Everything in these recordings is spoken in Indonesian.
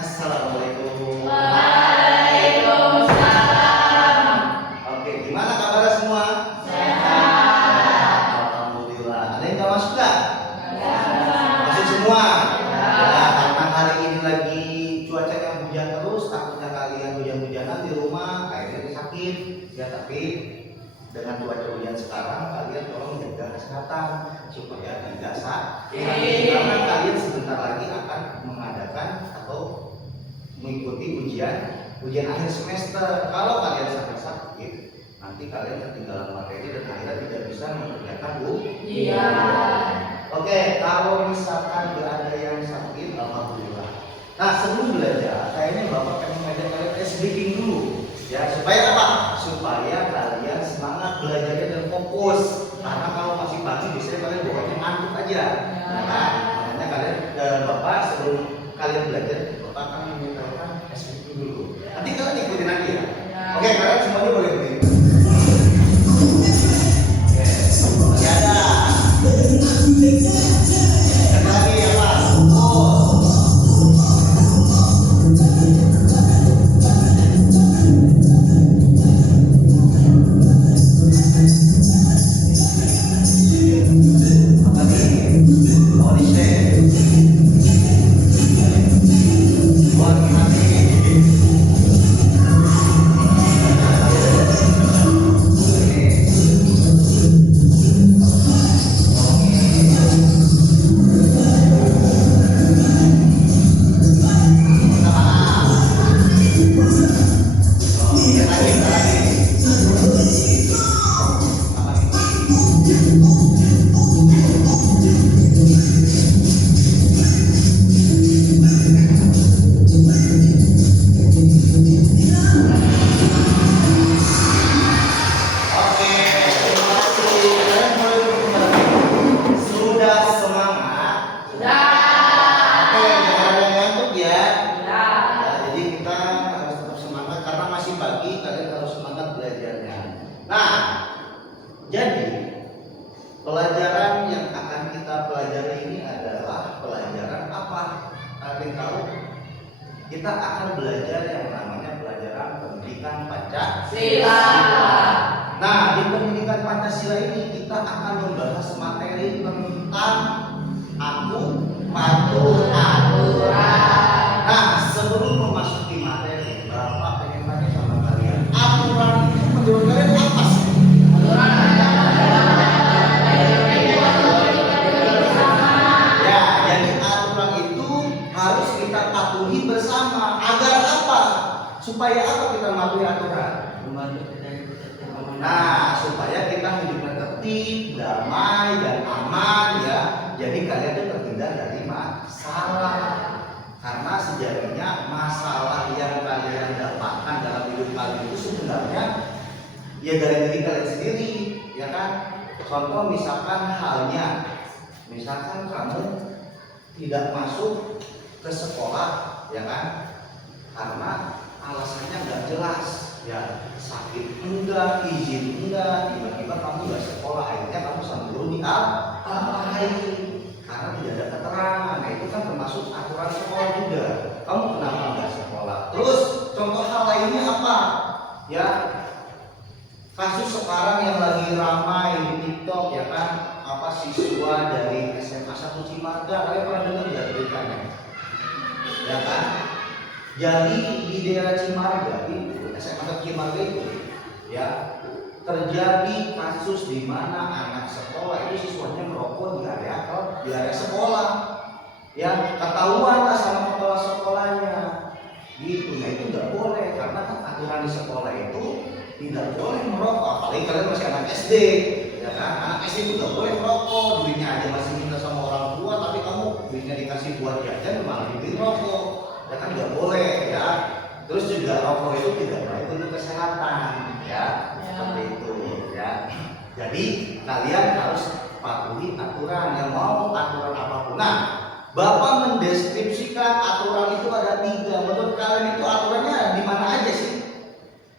Assalamualaikum. Waalaikumsalam. Oke, gimana kabar semua? Sehat. Alhamdulillah. Ada yang nggak masuk nggak? Sehat. Masuk semua. Ya. Ya, karena hari ini lagi cuacanya hujan terus, takutnya kalian hujan-hujanan di rumah, akhirnya sakit. Ya, tapi dengan cuaca hujan sekarang, kalian tolong jaga kesehatan supaya tidak sakit. Karena kalian sebentar lagi akan mengadakan atau mengikuti ujian akhir semester. Kalau kalian sampai sakit, nanti kalian ketinggalan materi dan akhirnya tidak bisa mengerjakan Iya. Oke, kalau misalkan nggak ada yang sakit, alhamdulillah. Nah, sebelum belajar, kayaknya Bapak pengen ngajak kalian speaking dulu. Ya, supaya apa? Supaya kalian semangat belajarnya dan fokus. Karena kalau masih pagi, biasanya kalian pokoknya ngantuk aja. Nah, makanya kalian Bapak sebelum kalian belajar, Bapak akan memintakan speaking dulu. Nanti kalian ikutin aja ya. Oke, kalian semuanya boleh berdiri. Oke, masih ada. Kata lagi apa? Pelajaran yang akan kita pelajari ini adalah pelajaran apa? Kalian tahu? Kita akan belajar yang namanya pelajaran pendidikan Pancasila. Nah, di pendidikan Pancasila ini kita akan membahas materi tentang aku, patuh, aturan. Nah, sebelum memasuki materi, Bapak pengen tanya sama kalian, aturan itu menurut kalian apa sih? Supaya apa kita mematuhi aturan? Nah, supaya kita hidupnya tertib, damai, dan aman ya. Jadi kalian itu terhindar dari masalah. Karena sejatinya masalah yang kalian dapatkan dalam hidup kalian itu sebenarnya ya dari diri kalian sendiri, ya kan? Contoh misalkan halnya, misalkan kamu tidak masuk ke sekolah, ya kan? Karena alasannya nggak jelas, ya sakit enggak, izin enggak, tiba-tiba kamu nggak sekolah, akhirnya kamu sama guru diapain karena tidak ada keterangan. Nah, itu kan termasuk aturan sekolah juga. Kamu kenapa nggak sekolah? Terus contoh hal lainnya apa? Ya kasus sekarang yang lagi ramai di TikTok, ya kan? Apa siswa dari SMA 1 Cimaga, kalian pernah dengar nggak beritanya? Ya kan? Jadi di daerah Cimarga itu, SMA Cimarga itu, ya terjadi kasus di mana anak sekolah itu siswanya merokok di area sekolah, ya ketahuan lah sama kepala sekolahnya, gitu. Nah itu nggak boleh karena kan aturan di sekolah itu tidak boleh merokok, apalagi kalian masih anak SD, ya kan? Anak SD itu nggak boleh merokok, duitnya aja masih minta sama orang tua, tapi kamu duitnya dikasih buat jajan malah dibeli rokok. Ya kan nggak boleh ya. Terus juga rokok itu tidak baik untuk kesehatan ya. Seperti itu ya. Jadi kalian harus patuhi aturan, yang mau aturan apapun. Nah, Bapak mendeskripsikan aturan itu ada 3. Menurut kalian itu aturannya di mana aja sih?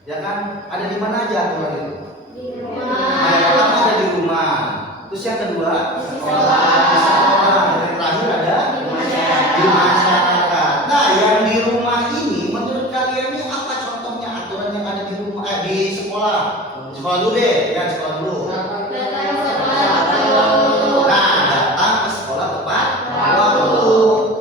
Ya kan? Ada di mana aja aturan itu? Di rumah. Yang pertama ada di rumah. Terus yang kedua di sekolah. Yang terakhir ada di masyarakat. Nah, yang di rumah Sekolah dulu deh, ya sekolah dulu. Datang sekolah dulu. Nah, datang ke sekolah tepat waktu.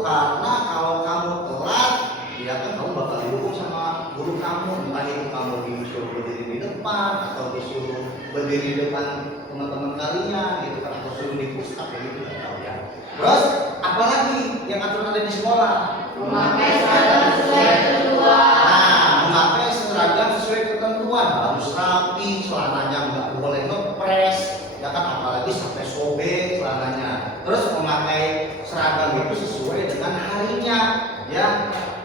Karena kalau kamu telat, ya kan kamu bakal dihukum sama guru kamu. Entah itu kamu disuruh berdiri di depan atau disuruh berdiri di depan teman-teman kalian, gitu kan, atau suruh di pusat, kayak gitu nggak tahu ya. Terus, apalagi yang aturan ada di sekolah? Memakai seragam sesuai ketentuan. Nah, memakai seragam sesuai ketentuan, harus rapi, celananya nggak boleh ngepres, ya kan, apalagi sampai sobek celananya. Terus memakai seragam itu sesuai dengan harinya, ya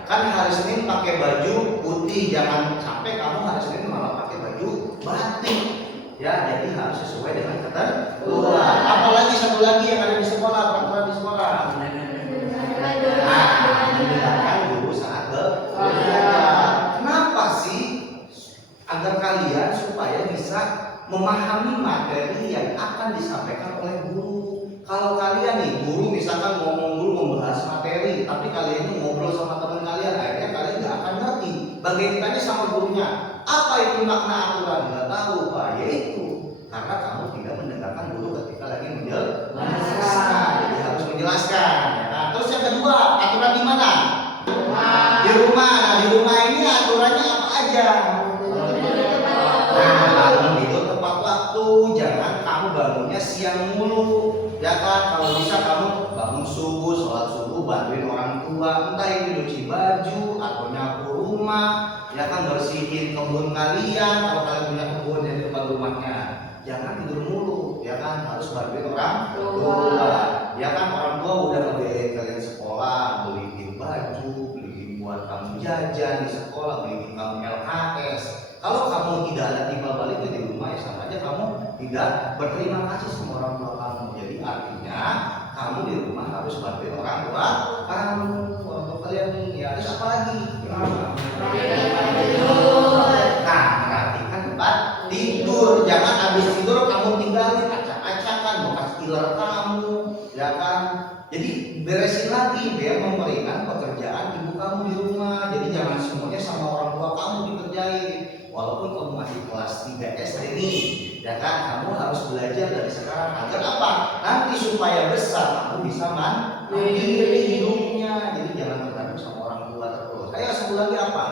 kan, hari Senin pakai baju putih, jangan sampai kamu hari Senin malah pakai baju batik, ya, jadi harus sesuai dengan ketentuan. Apalagi satu lagi yang ada di sekolah, peraturan di sekolah. Nah, mendengarkan guru saat belajar. Kenapa sih? Agar kalian supaya bisa memahami materi yang akan disampaikan oleh guru. Kalau kalian nih, guru misalkan ngomong dulu membahas materi, tapi kalian ini ngobrol sama teman kalian, akhirnya kalian nggak akan ngerti. Bagaimana sama gurunya? Apa itu makna aturan? Nggak tahu, Pak. Yaitu karena kamu tidak mendengarkan guru ketika lagi menjelaskan. Jadi harus menjelaskan. Ya kan? Terus yang kedua, aturan di mana? Di rumah. Nah, di rumah ini aturannya apa aja? Nah, bangun tidur tepat waktu, jangan kamu bangunnya siang mulu, ya kan? Kalau bisa kamu bangun subuh, sholat subuh, bantuin orang tua, entah itu nyuci baju atau nyapu rumah, ya kan, bersihin kebun kalian kalau kalian punya kebun di depan rumahnya. Jangan tidur mulu, ya kan, harus bantuin orang tua, ya kan, orang tua udah ngebiayain kalian sekolah, beliin baju, beliin buat kamu jajan di sekolah, beliin kamu LKS. Kalau kamu tidak ada timbal baliknya di rumah, ya sama aja kamu tidak berterima kasih sama orang tua kamu. Jadi artinya kamu di rumah harus bantuin orang tua kamu, orang tua kalian nih. Ya, terus apa lagi? Nah, perhatikan tempat tidur. Jangan habis tidur kamu tinggalin acak-acakan bekas iler kamu, ya kan? Jadi beresin lagi, biar memberikan pekerjaan ibu kamu di rumah. Jadi jangan semuanya sama orang tua kamu dikerjain. Walaupun kamu masih kelas 3 SD nih, ya kan, kamu harus belajar dari sekarang agar apa? Nanti supaya besar kamu bisa mandiri hidupnya. Jadi jangan tergantung sama orang tua terus. Ayo, satu lagi apa?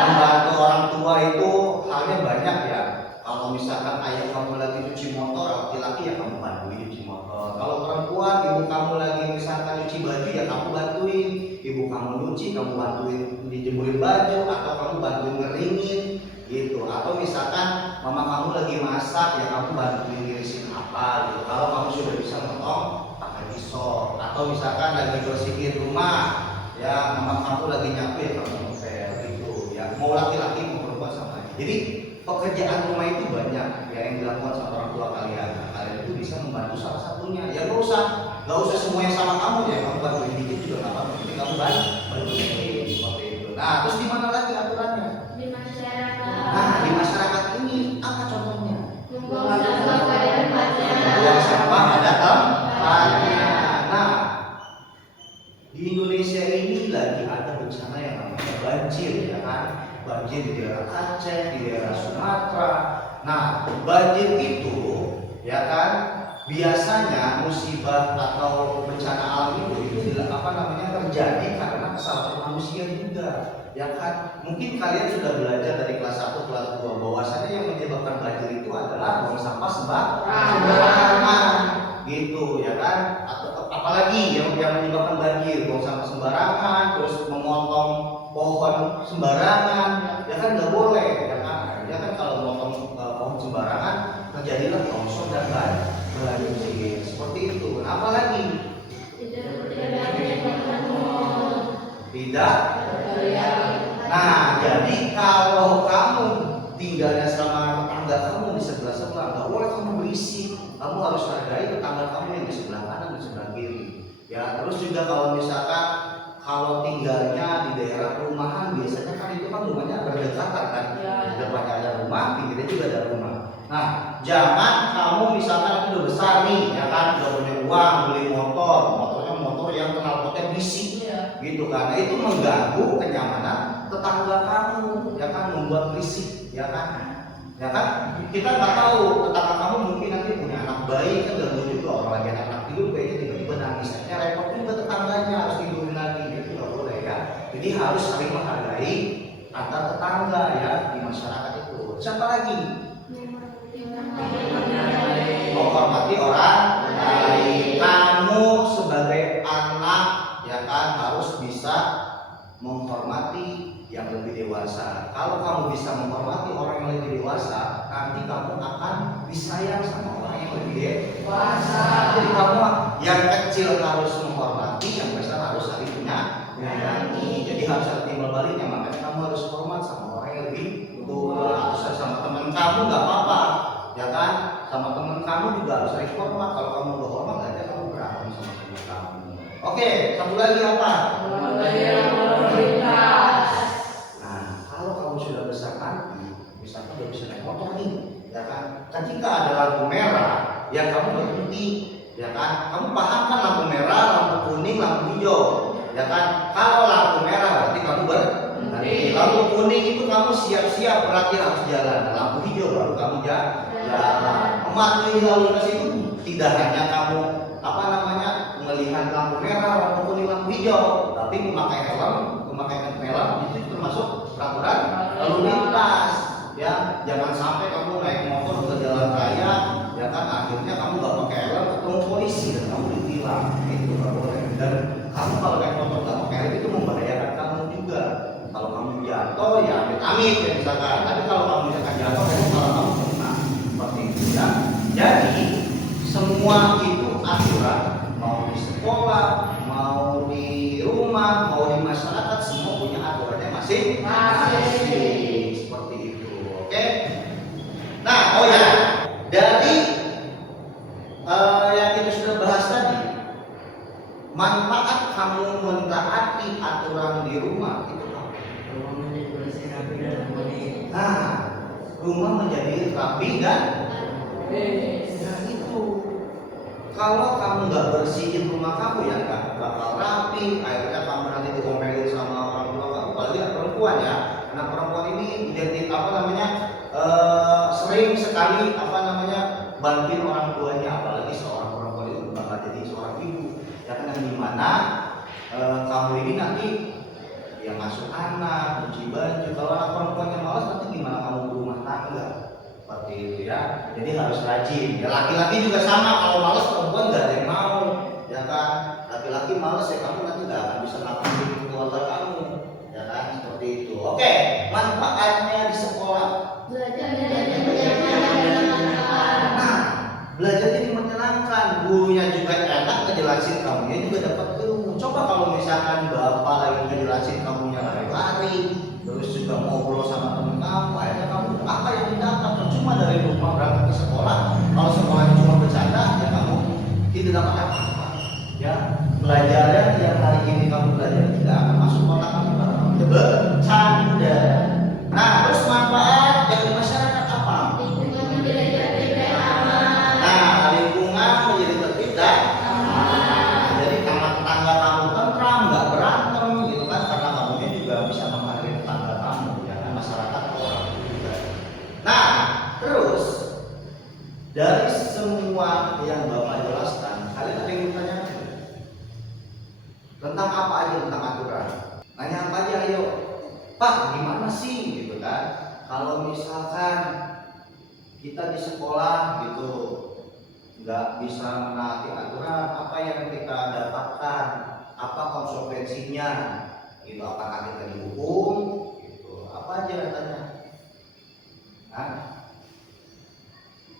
Membantu orang tua itu halnya banyak ya. Kalau misalkan ayah kamu lagi cuci motor, laki-laki, ya kamu bantuin cuci motor. Kalau perempuan, ibu kamu lagi misalkan cuci baju, ya kamu bantuin. Ibu kamu nyuci, kamu bantuin dijemurin baju, atau kamu bantuin ngeringin gitu. Atau misalkan mama kamu lagi masak, ya kamu bantuin ngirisin apa gitu. Kalau kamu sudah bisa motong pakai pisau. Atau misalkan lagi bersihin rumah, ya mama kamu lagi nyapu, ya kamu ngepel gitu. Ya mau laki-laki mau perempuan sama aja. Jadi pekerjaan rumah itu banyak ya yang dilakukan sama orang tua kalian. Nah, kalian itu bisa membantu salah satunya. Ya nggak usah semuanya sama kamu, ya kamu bantuin dikit juga nggak apa-apa. Jadi kamu bantuin seperti itu. Nah, terus di mana lagi aturannya? Di masyarakat. Nah, di masyarakat ini apa contohnya? Membuang sampah pada tempatnya. Buang sampah pada tempatnya. Nah, di Indonesia ini lagi ada bencana yang namanya banjir, ya kan? Banjir di daerah Aceh, di daerah Sumatera. Nah, banjir itu, ya kan, biasanya musibah atau bencana alam itu terjadi karena kesalahan manusia juga, ya kan? Mungkin kalian sudah belajar dari kelas 1, kelas 2 bahwasanya yang menyebabkan banjir itu adalah buang sampah sembarangan, gitu, ya kan? Atau apalagi yang menyebabkan banjir, buang sampah sembarangan, terus memotong pohon sembarangan, ya kan, nggak boleh, ya kan? Ya kan, kalau memotong pohon sembarangan terjadilah longsor dan banjir seperti itu. Nah, apalagi tidak. Nah, jadi kalau kamu tinggalnya sama tetangga kamu di sebelah nggak boleh kamu berisik. Kamu harus hargai tetangga kamu yang di sebelah kanan dan sebelah kiri. Ya, terus juga kalau misalkan kalau tinggalnya di daerah perumahan, biasanya kan itu kan rumahnya berdekatan kan, di depannya ada rumah, pinggirnya juga ada rumah. Nah, jangan kamu misalkan udah besar nih, ya kan, udah punya uang, beli motornya motor yang knalpotnya bisik, gitu kan. Nah, itu mengganggu kenyamanan tetangga kamu, ya kan, membuat risik, ya kan? Ya kan? Kita nggak tahu tetangga kamu mungkin nanti punya anak bayi, kan ganggu juga orang lagi anak tidur kayaknya tiba-tiba nangis, akhirnya repot juga tetangganya harus tidurin lagi, itu nggak boleh ya. Jadi harus saling menghargai antar tetangga ya di masyarakat itu. Siapa lagi? Menghormati orang lain. Kamu sebagai anak ya kan harus bisa menghormati yang lebih dewasa. Kalau kamu bisa menghormati orang yang lebih dewasa, nanti kamu akan disayang sama orang yang lebih dewasa. Jadi kamu yang kecil harus menghormati, yang besar harus saling menyayangi. Jadi harus ada timbal baliknya, makanya kamu harus hormat sama orang yang lebih tua. Harus sama teman kamu nggak apa-apa, ya kan? Sama teman kamu juga harus saling hormat. Kalau kamu nggak hormat, aja kamu berantem sama teman kamu. Oke, satu lagi apa? Nah, kalau kamu sudah besar nanti, misalkan udah bisa naik motor nih, ya kan? Ketika ada lampu merah, ya kamu berhenti, ya kan? Kamu paham kan lampu merah, lampu kuning, lampu hijau, ya kan? Kalau lampu merah berarti kamu berhenti. Lampu kuning itu kamu siap-siap berarti harus jalan. Lampu hijau baru kamu jalan. Mematuhi lalu lintas itu tidak hanya kamu melihat lampu merah, lampu kuning, lampu hijau, tapi memakai helm, itu termasuk peraturan lalu lintas. Ya, jangan sampai kamu naik motor ke jalan raya, ya kan, akhirnya kamu nggak pakai helm, ketemu polisi dan kamu ditilang, itu nggak boleh. Dan kamu kalau naik motor nggak pakai helm itu membahayakan kamu juga. Kalau kamu jatuh, ya amit-amit ya misalkan. Tapi kalau kamu misalkan jatuh, kalau kamu kena seperti itu ya. Jadi semua itu aturan, mau di sekolah, mau di rumah, mau di masyarakat, semua punya aturannya masing-masing. Seperti itu, oke? Nah, oh ya, dari yang kita sudah bahas tadi, manfaat kamu mentaati aturan di rumah itu apa? Nah, rumah menjadi rapi dan itu. Kalau kamu nggak bersihin rumah kamu ya nggak bakal rapi, akhirnya kamu nanti diomelin sama orang tua kamu. Apalagi anak perempuan ya, anak perempuan ini identik sering sekali bantuin orang tuanya, apalagi seorang perempuan itu bakal jadi seorang ibu. Ya kan, yang dimana kamu ini nanti yang ngasuh anak, cuci baju. Kalau anak perempuannya malas, nanti gimana kamu berumah tangga? Seperti itu ya. Jadi harus rajin. Ya, laki-laki juga sama, kalau malas perempuan nggak ada yang mau, ya kan. Laki-laki malas ya kamu nanti nggak akan bisa ngapain keluarga kamu, ya kan, seperti itu. Oke, manfaatnya di sekolah. Nah, belajar jadi menyenangkan, gurunya juga enak ngejelasin, kamunya juga dapat ilmu. Coba kalau misalkan bapak lagi ngejelasin, kamunya lari-lari, terus juga ngobrol sama temen kamu, akhirnya kamu apa yang didapat? Cuma dari rumah berangkat ke sekolah. Kalau sekolahnya cuma bercanda, ya kamu tidak dapat apa-apa. Ya, belajarnya yang hari ini kamu belajar tidak akan masuk otak kamu karena kamu bercanda. Nah, terus manfaat dari masyarakat apa? Lingkungan menjadi tertib dan aman. Nah, lingkungan menjadi tertib dan aman. Jadi karena tetangga kamu tentram, nggak berantem gitu kan, karena kamunya juga bisa menghargai tetangga kamu, ya kan, masyarakat orang juga. Nah, terus dari semua yang Bapak jelaskan, kalian ada yang bertanya tentang apa aja, tentang aturan? Nanya apa aja, ayo. Pak, gimana sih gitu kan? Kalau misalkan kita di sekolah gitu nggak bisa menaati aturan, apa yang kita dapatkan? Apa konsekuensinya? Gitu, apakah kita dihukum? Gitu, apa aja tanya? Nah,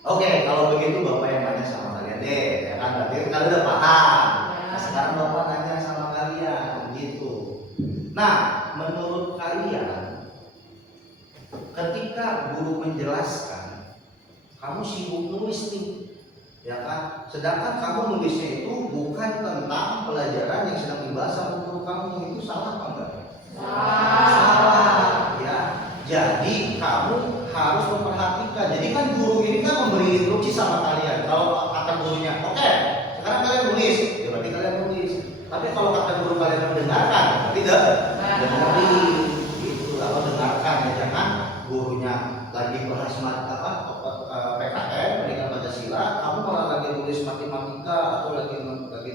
oke, kalau begitu Bapak yang nanya sama kalian deh, ya kan? Berarti kalian udah paham. Nah, sekarang Bapak nanya sama kalian, gitu. Nah, menurut kalian, ketika guru menjelaskan, kamu sibuk nulis nih, ya kan? Sedangkan kamu nulisnya itu bukan tentang pelajaran yang sedang dibahas sama guru kamu, itu salah apa enggak? Salah, ya. Jadi kamu harus memperhatikan. Jadi kan guru ini kan memberi instruksi sama kalian. Kalau kata gurunya, oke, sekarang kalian nulis, ya berarti kalian nulis. Tapi kalau kata guru kalian mendengarkan, tidak dengerin. Gitu. gurunya lagi bahas PKN, pendidikan Pancasila, kamu malah lagi nulis matematika atau lagi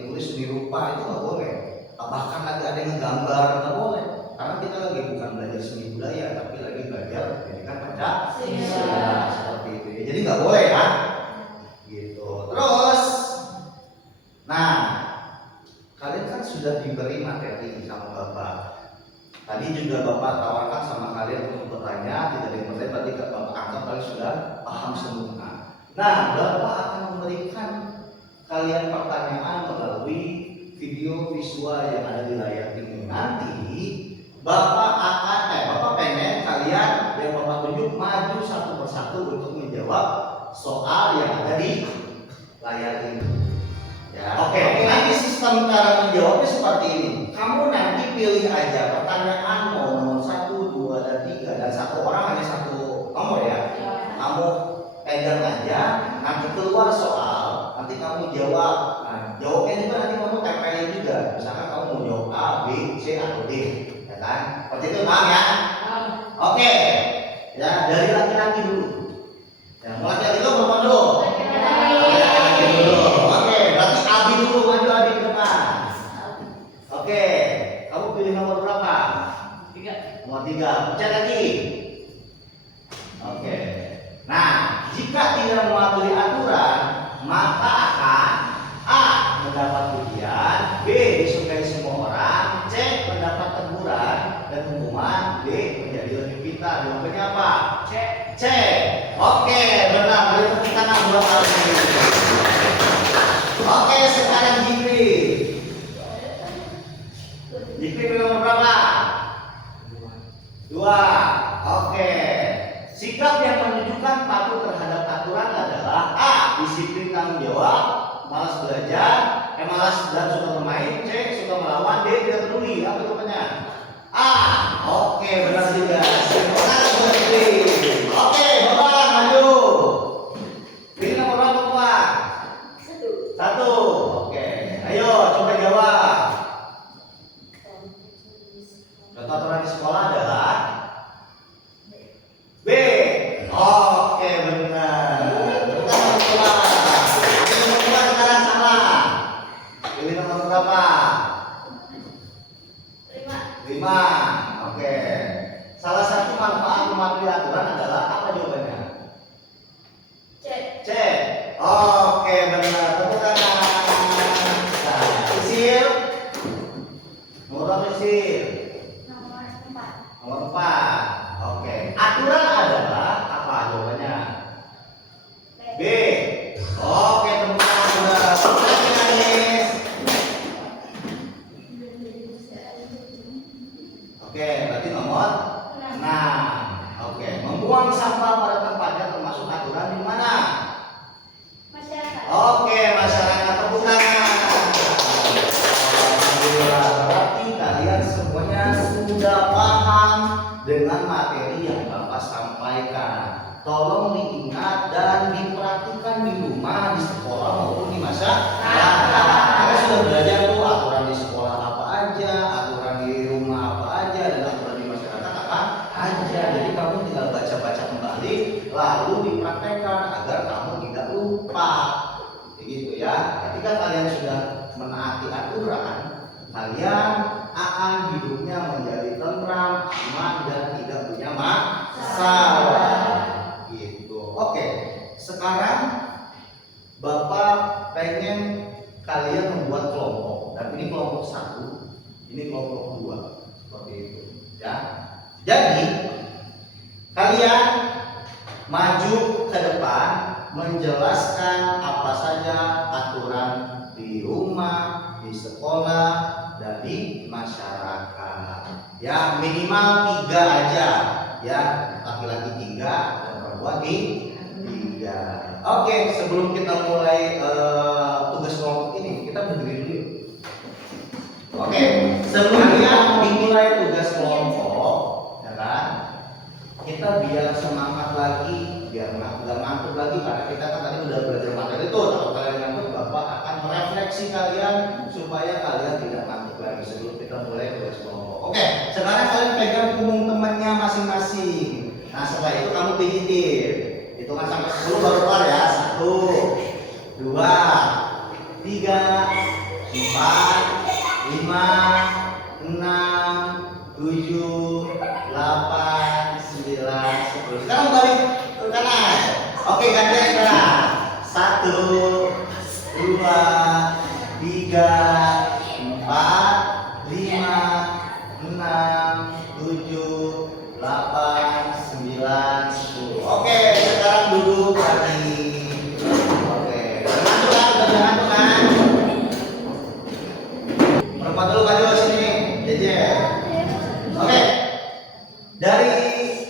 nulis seni rupa, itu nggak boleh. Bahkan lagi ada yang gambar, nggak boleh. Karena kita lagi bukan belajar seni budaya, tapi lagi belajar pendidikan Pancasila seperti itu. Jadi nggak boleh kan? Gitu. Terus, nah, kalian kan sudah diberi materi sama Bapak. Tadi juga Bapak tawarkan sama kalian untuk bertanya, tidak ada yang bertanya, berarti Bapak anggap kalian sudah paham semua. Nah, Bapak akan memberikan kalian pertanyaan melalui video visual yang ada di layar ini. Nanti Bapak pengen kalian yang Bapak tunjuk maju satu persatu untuk menjawab soal yang ada di layar ini. Ya, oke. Nanti sistem cara menjawabnya seperti ini. Kamu nanti pilih aja pertanyaan mau nomor 1, 2, dan 3, dan satu orang hanya satu nomor ya. Kamu pegang aja, nanti keluar soal, nanti kamu jawab. Nah, jawabnya juga nanti kamu tempelin juga. Misalkan kamu mau jawab A, B, C, atau D, ya kan? Seperti itu, paham ya? Oke. Ya, dari laki-laki dulu. Ya, mau laki-laki dulu, perempuan dulu. Laki-laki dulu. Oke, berarti Abi dulu, maju Abi ke depan. Oke, kamu pilih nomor berapa? 3. Nomor 3. Pencet lagi. Oke. Nah, jika tidak mematuhi aturan, maka akan A. mendapat pujian, B. disukai semua orang, C. mendapat teguran, dan hukuman, D. menjadi lebih pintar. Jawabannya apa? C. Oke, benar. Beri tepuk tangan buat kalian. Oke, sekarang Jikri. Jikri nomor berapa? 2. Oke. Sikap yang menunjukkan patuh terhadap aturan adalah A. disiplin tanggung jawab, malas belajar, malas dan suka bermain, C. suka melawan, D. tidak peduli. Apa jawabannya? A. Oke, benar juga. Oke, Bapak maju. Pilih nomor berapa, Bapak? 1. Oke, ayo coba jawab. Contoh aturan di sekolah adalah B. Oke, benar. Pilih nomor sekarang salah. Pilih nomor berapa? 5. Oke. Salah satu manfaat mematuhi aturan adalah apa jawabannya? C. Oke, benar. Tepuk tangan. Nah, Sisil. Nomor berapa, Sisil? Nomor 4. Oke. Aturan adalah apa jawabannya? B. Oke, tepuk tangan sudah. Lagi nangis. Oke, berarti nomor 6. Oke, membuang sampah pada tempatnya termasuk aturan di mana? Oke, masyarakat, tepuk tangan. Alhamdulillah, berarti kalian semuanya sudah paham dengan materi yang Bapak sampaikan. Tolong diingat dan diperhatikan di rumah, di sekolah maupun di masyarakat. Kita sudah belajar tuh aturan di sekolah apa aja, aturan di rumah apa aja, dan aturan di masyarakat apa aja. Jadi kamu tinggal baca-baca kembali, lalu dipraktekkan agar kamu tidak lupa. Begitu ya. Ketika kalian sudah menaati aturan, kalian akan hidupnya menjadi tentram, aman, dan tidak punya masalah. Gitu. Oke. Sekarang Bapak pengen kalian membuat kelompok. Dan ini kelompok 1, ini kelompok 2, seperti itu. Ya. Jadi kalian maju ke depan menjelaskan apa saja aturan di rumah, di sekolah, dan di masyarakat. Ya, minimal 3 aja. Ya, laki-laki 3 dan perempuan 3. Oke, sebelum kita mulai tugas kelompok ini, kita berdiri dulu. Oke, sebelumnya dimulai tugas kelompok, ya kan? Kita biar semangat lagi, biar nggak ngantuk lagi, karena kita kan tadi udah belajar materi itu. Kalau kalian ngantuk, Bapak akan merefleksi kalian supaya kalian tidak ngantuk lagi sebelum kita mulai tugas kelompok. Oke, sekarang kalian pegang punggung temannya masing-masing. Nah setelah itu kamu pijitin. Hitungan sampai 10 baru keluar ya. 1, 2, 3, 4, 5, 6, 7, 8, 9, 10. Sekarang balik ke kanan. Oke, gantian sekarang. 1, 2, 3, 4, 5, 6, 7, 8, 9, 10. Oke, sekarang duduk lagi. Oke, ngantuk kan? Udah ngantuk kan? Perempuan dulu maju sini, jejer. Oke, dari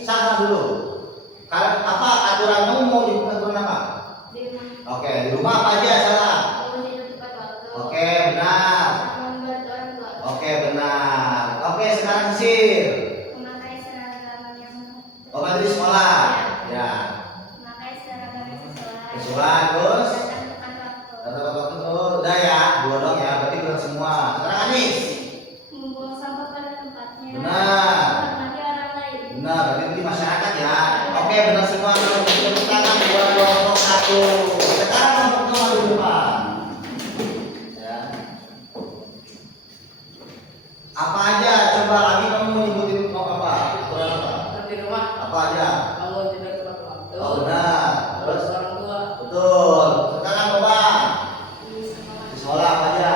sana dulu. Kalian apa aturan kamu mau ikut aturan apa? Oke, di rumah apa aja salah? Oke, benar. Oke, benar. Oke, sekarang sisir. Memakai seragam yang Oh, di sekolah. Ya. memakai seragam yang Sesuai, terus datang tepat waktu. kata waktu udah ya, 2 dong ya, berarti benar semua. Sekarang Anis. Membuang sampah pada tempatnya. Benar. Menghormati orang lain. Benar, berarti di masyarakat ya. Oke, benar semua. Tepuk tangan buat kelompok 1. Sekarang kelompok 2 di depan. Ya. Apa aja? Coba lagi kamu mau nyebutin mau apa? Aturan apa? Di rumah Apa aja? bangun tidur tepat waktu. Oh, benar. Terus Terus orang tua betul. Sekarang coba Di sekolah. di sekolah apa aja?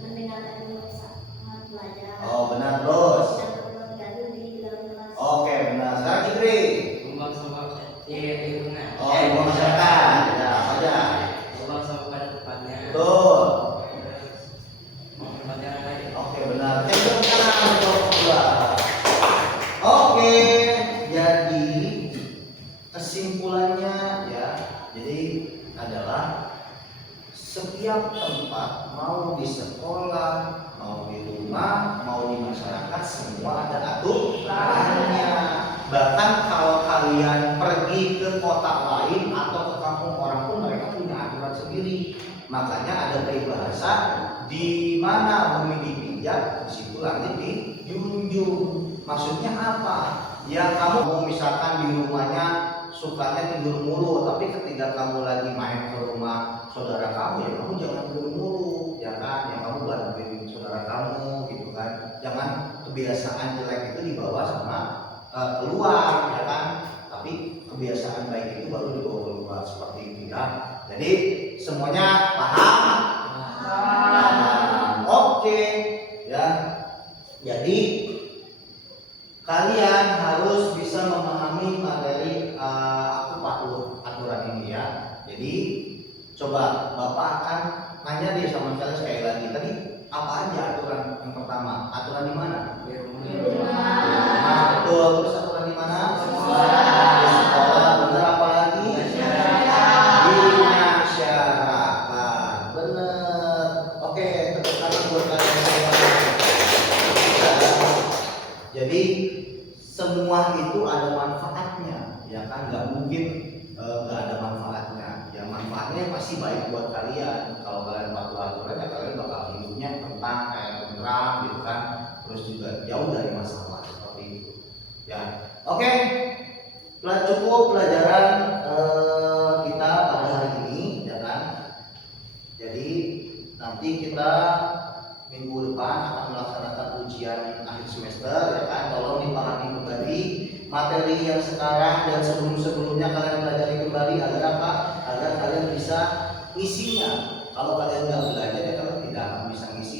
Mendengarkan sangat belajar. Oh, benar terus. Dan berbuat gaduh di dalam kelas. Oke, benar. Sekarang Fitri. membuang sampah di lingkungan. Oh, di masyarakat. Ya, apa aja? Membuang sampah pada tempatnya. Betul. Terus menghormati orang lain. Oke, benar. Tepuk tangan untuk kedua. Oke, jadi kesimpulannya ya, jadi adalah setiap tempat mau di sekolah, mau di rumah, mau di masyarakat semua ada aturannya. Bahkan kalau kalian pergi ke kota lain atau ke kampung orang pun mereka punya aturan sendiri. Makanya ada peribahasa di mana bumi dipijak, di situ langit dijunjung. Maksudnya apa? Ya kamu misalkan di rumahnya sukanya tidur mulu, tapi ketika kamu lagi main ke rumah saudara kamu ya kamu jangan tidur mulu, ya kan? Ya kamu bantuin saudara kamu gitu kan. Jangan kebiasaan jelek itu dibawa sama keluar, ya kan? Tapi kebiasaan baik itu baru dibawa keluar seperti itu ya. Jadi semuanya paham? Oke, ya. Jadi kalian harus bisa memahami materi aturan ini ya. Jadi coba Bapak akan nanya deh sama kalian sekali lagi. Tadi apa aja aturan yang pertama? Aturan di mana? Di rumah. Nah, betul. Terus aturan di mana? Sekolah. Di sekolah. Bener apa lagi? Di masyarakat. Bener. Oke, tepuk tangan buat kalian semua. Jadi semua itu ada manfaatnya, ya kan? Nggak mungkin nggak ada manfaatnya. Ya manfaatnya pasti baik buat kalian. Kalau kalian patuh aturan ya kalian bakal hidupnya tentang kayak tenteram gitu kan. Terus juga jauh dari masalah seperti itu. Ya, oke. Cukup pelajaran kita pada hari ini, ya kan? Jadi nanti kita minggu depan akan melaksanakan ujian akhir semester, ya kan? Tolong dipahami kembali materi yang sekarang dan sebelum-sebelumnya kalian pelajari kembali agar apa? Agar kalian bisa ngisinya. Kalau kalian nggak belajar ya kalian tidak akan bisa ngisi